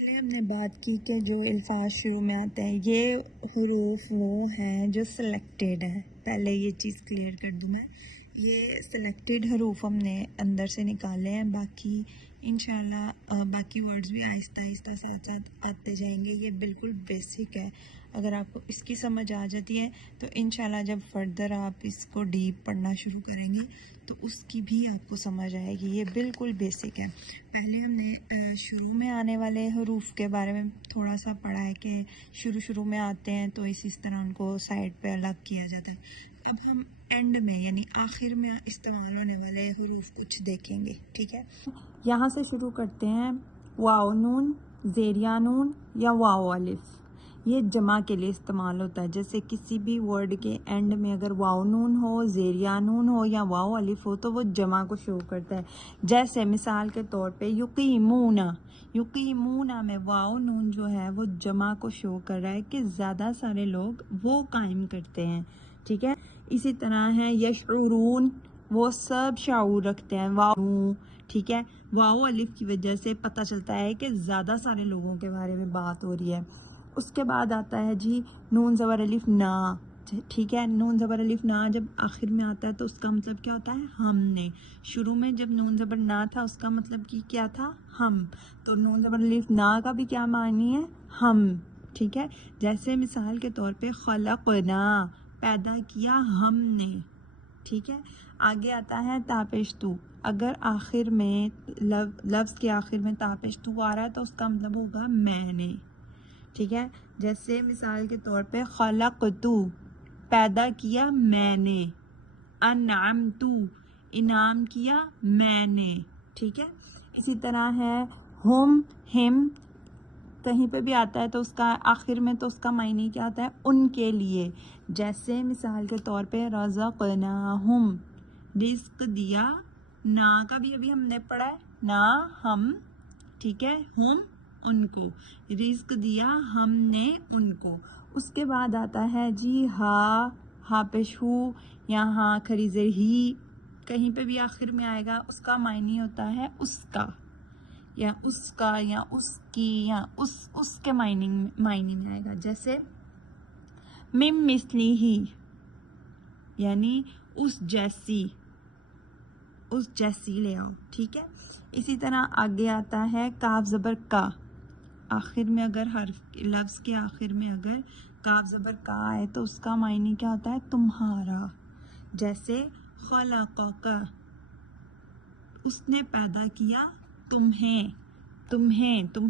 पहले हमने बात की कि जो अल्फाज शुरू में आते हैं ये हरूफ वो हैं जो सिलेक्टेड हैं। पहले ये चीज़ क्लियर कर दूँ मैं, ये सिलेक्टेड हरूफ हमने अंदर से निकाले हैं। बाकी इंशाल्लाह बाकी वर्ड्स भी आहिस्ता आहिस्ता साथ साथ आते जाएंगे। ये बिल्कुल बेसिक है, अगर आपको इसकी समझ आ जाती है तो इंशाल्लाह जब फर्दर आप इसको डीप पढ़ना शुरू करेंगे तो उसकी भी आपको समझ आएगी। ये बिल्कुल बेसिक है। पहले हमने शुरू में आने वाले हरूफ के बारे में थोड़ा सा पढ़ा है कि शुरू में आते हैं तो इस तरह उनको साइड पे अलग किया जाता है। अब हम एंड में यानी आखिर में इस्तेमाल होने वाले हरूफ कुछ देखेंगे, ठीक है। यहाँ से शुरू करते हैं। वाव नून, ज़ेरिया नून या वाव अलिफ, ये जमा के लिए इस्तेमाल होता है। जैसे किसी भी वर्ड के एंड में अगर वाव नून हो, ज़ेरिया नून हो या वाव अलिफ हो तो वो जमा को शो करता है। जैसे मिसाल के तौर पे युकीमूना, युकीमूना में वाव नून जो है वो जमा को शो कर रहा है कि ज़्यादा सारे लोग वो कायम करते हैं, ठीक है। इसी तरह है यशऊरून, वो सब शाऊर रखते हैं। वाव, ठीक है, वाव अलिफ की वजह से पता चलता है कि ज़्यादा सारे लोगों के बारे में बात हो रही है। उसके बाद आता है जी नून ज़बर अलिफ ना, ठीक है। नून ज़बर अलिफ ना जब आखिर में आता है तो उसका मतलब क्या होता है, हमने। शुरू में जब नून ज़बर ना था उसका मतलब कि क्या था, हम। तो नून ज़बर अलिफ ना का भी क्या मानी है, हम, ठीक है। जैसे मिसाल के तौर पे खलक़ना, पैदा किया हमने, ठीक है। आगे आता है तापेशतू, अगर आखिर में लफ्ज़ के आखिर में तापेशतू आ रहा है तो उसका मतलब होगा मैंने, ठीक है। जैसे मिसाल के तौर पे खलक़तू, पैदा किया मैंने। अनअमतू, इनाम किया मैंने, ठीक है। इसी तरह है हुम, हिम, कहीं पे भी आता है तो उसका आखिर में तो उसका मायने क्या आता है, उनके लिए। जैसे मिसाल के तौर पे रज़क़नाहुम, रिज़्क दिया। ना का भी अभी हमने पढ़ा है, ना हम, ठीक है, हुम उनको, रिज़्क दिया हमने उनको। उसके बाद आता है जी हा पेश हु, यहाँ खरीजे ही, कहीं पे भी आखिर में आएगा उसका मायने होता है उसका या उसका या उसकी या उसके मायने में आएगा। जैसे मिम मिसली ही, यानी उस जैसी ले आओ, ठीक है। इसी तरह आगे आता है काफ ज़बर का, आखिर में अगर हर्फ लफ्ज़ के आखिर में अगर काफ ज़बर का आए तो उसका मायने क्या होता है, तुम्हारा। जैसे खलक़का, उसने पैदा किया तुम्हें, तुम